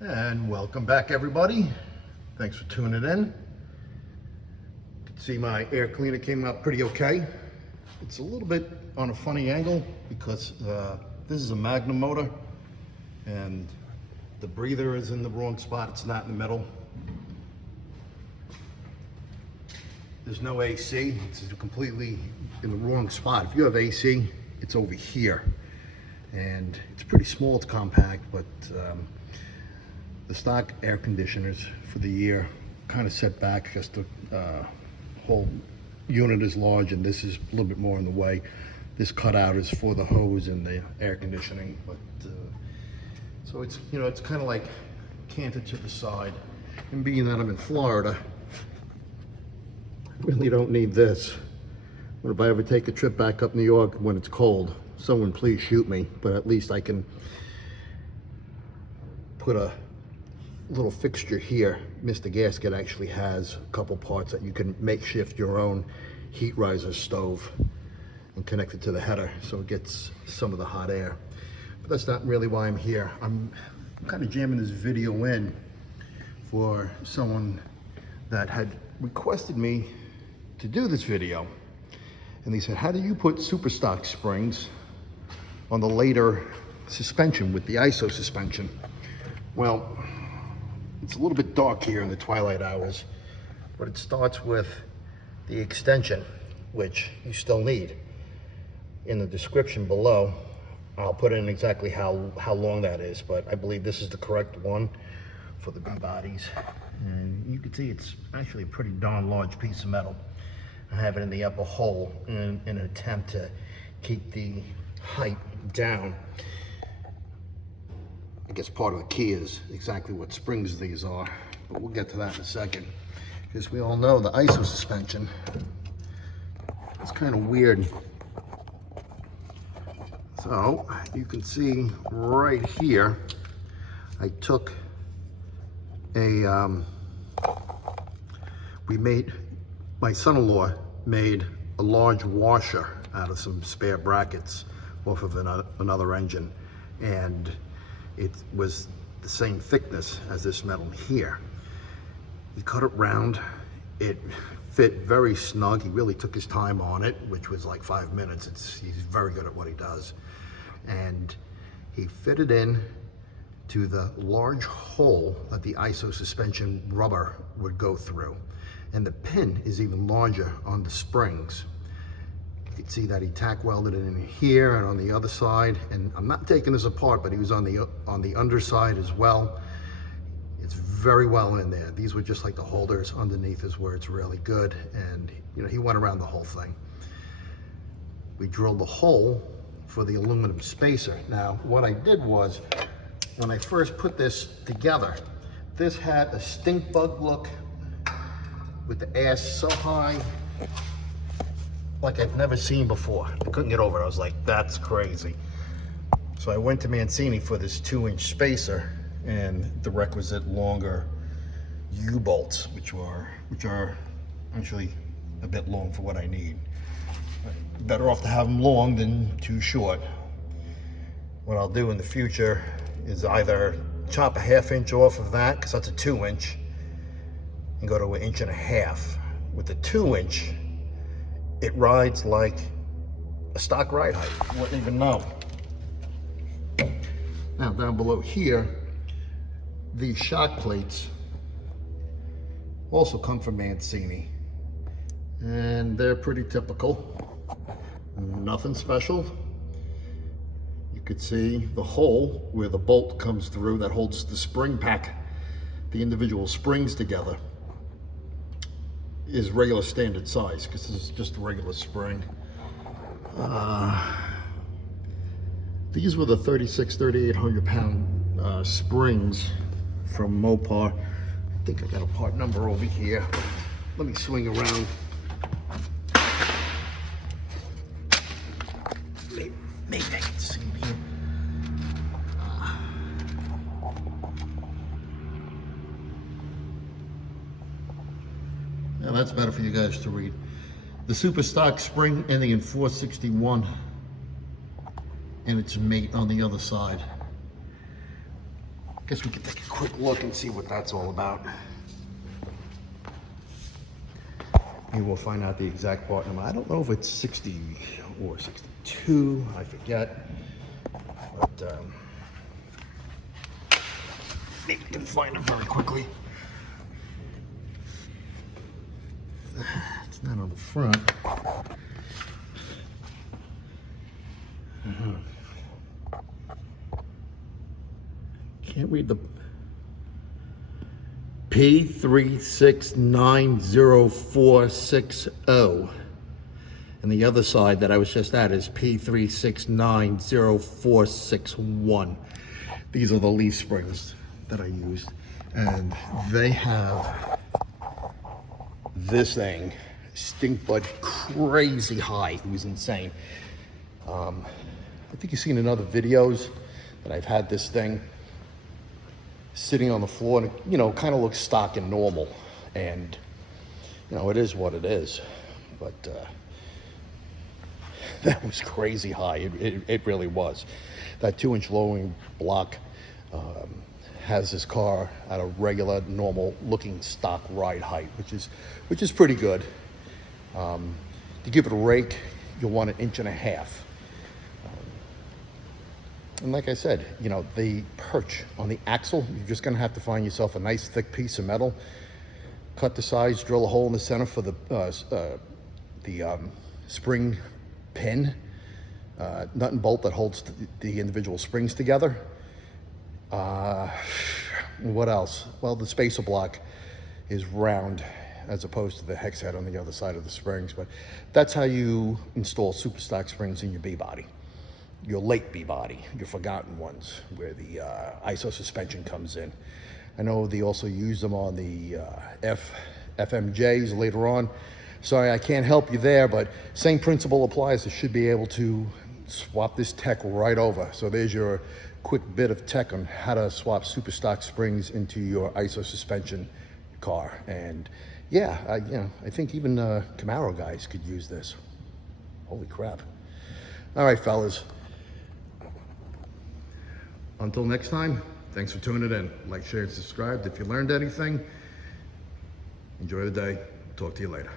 And welcome back, everybody. Thanks for tuning in. You can see my air cleaner came out pretty okay. It's a little bit on a funny angle because this is a Magnum motor and the breather is in the wrong spot. It's not in the middle. There's no AC. It's completely in the wrong spot. If you have AC, it's over here. And it's pretty small, it's compact, but the stock air conditioners for the year kind of set back because the whole unit is large and this is a little bit more in the way. This cutout is for the hose and the air conditioning, but so it's, you know, it's kind of like canted to the side. And being that I'm in Florida, I really don't need this. But if I ever take a trip back up New York when it's cold, someone please shoot me, but at least I can put a little fixture here. Mr. Gasket actually has a couple parts that you can makeshift your own heat riser stove and connect it to the header so it gets some of the hot air. But that's not really why I'm here. I'm kind of jamming this video in for someone that had requested me to do this video. And they said, how do you put super stock springs on the later suspension with the ISO suspension? Well, it's a little bit dark here in the twilight hours, but it starts with the extension, which you still need. In the description below, I'll put in exactly how long that is, but I believe this is the correct one for the B bodies. And you can see it's actually a pretty darn large piece of metal. I have it in the upper hole in an attempt to keep the height down. I guess part of the key is exactly what springs these are, but we'll get to that in a second. Because we all know the ISO suspension is kind of weird. So you can see right here, I took a, my son-in-law made a large washer out of some spare brackets off of another engine, and it was the same thickness as this metal here. He cut it round. It fit very snug. He really took his time on it, which was like 5 minutes. He's very good at what he does. And he fitted in to the large hole that the ISO suspension rubber would go through. And the pin is even larger on the springs. You can see that he tack welded it in here and on the other side. And I'm not taking this apart, but he was on the underside as well. It's very well in there. These were just like the holders. Underneath is where it's really good. And you know, he went around the whole thing. We drilled the hole for the aluminum spacer. Now, what I did was, when I first put this together, this had a stink bug look with the ass so high, like I've never seen before. I couldn't get over it. I was like, that's crazy. So I went to Mancini for this 2-inch spacer and the requisite longer U-bolts, which are actually a bit long for what I need. Better off to have them long than too short. What I'll do in the future is either chop a 1/2 inch off of that, because that's a 2-inch, and go to 1.5 inches. With the 2-inch, it rides like a stock ride height. You wouldn't even know. Now down below here, these shock plates also come from Mancini. And they're pretty typical. Nothing special. You could see the hole where the bolt comes through that holds the spring pack, the individual springs together, is regular standard size, because this is just a regular spring. These were the 3,800 pound springs from Mopar. I think I got a part number over here. Let me swing around. Maybe I can see it here. Now that's better for you guys to read. The super stock spring ending in 461 and its mate on the other side. Guess we could take a quick look and see what that's all about. Maybe we'll find out the exact part number. I don't know if it's 60 or 62, I forget. But maybe we can find it very quickly. It's not on the front. Can't read the P3690460. And the other side that I was just at is P3690461. These are the leaf springs that I used. And they have this thing, stink bud crazy high. It was insane. I think you've seen in other videos that I've had this thing sitting on the floor, and you know, kind of looks stock and normal, and you know, it is what it is. But that was crazy high. It really was. That 2-inch lowering block has this car at a regular, normal looking stock ride height, which is pretty good. To give it a rake, you'll want 1.5 inches. And like I said, you know, the perch on the axle, you're just going to have to find yourself a nice thick piece of metal, cut the sides, drill a hole in the center for the spring pin, nut and bolt that holds the individual springs together. What else? Well, the spacer block is round as opposed to the hex head on the other side of the springs, but that's how you install super stock springs in your B-body. Your late B-body, your forgotten ones, where the ISO suspension comes in. I know they also use them on the FMJs later on. Sorry, I can't help you there, but same principle applies. You should be able to swap this tech right over. So there's your quick bit of tech on how to swap super stock springs into your ISO suspension car. And yeah, I think even Camaro guys could use this. Holy crap. All right, fellas. Until next time, thanks for tuning in. Like, share, and subscribe. If you learned anything, enjoy the day. Talk to you later.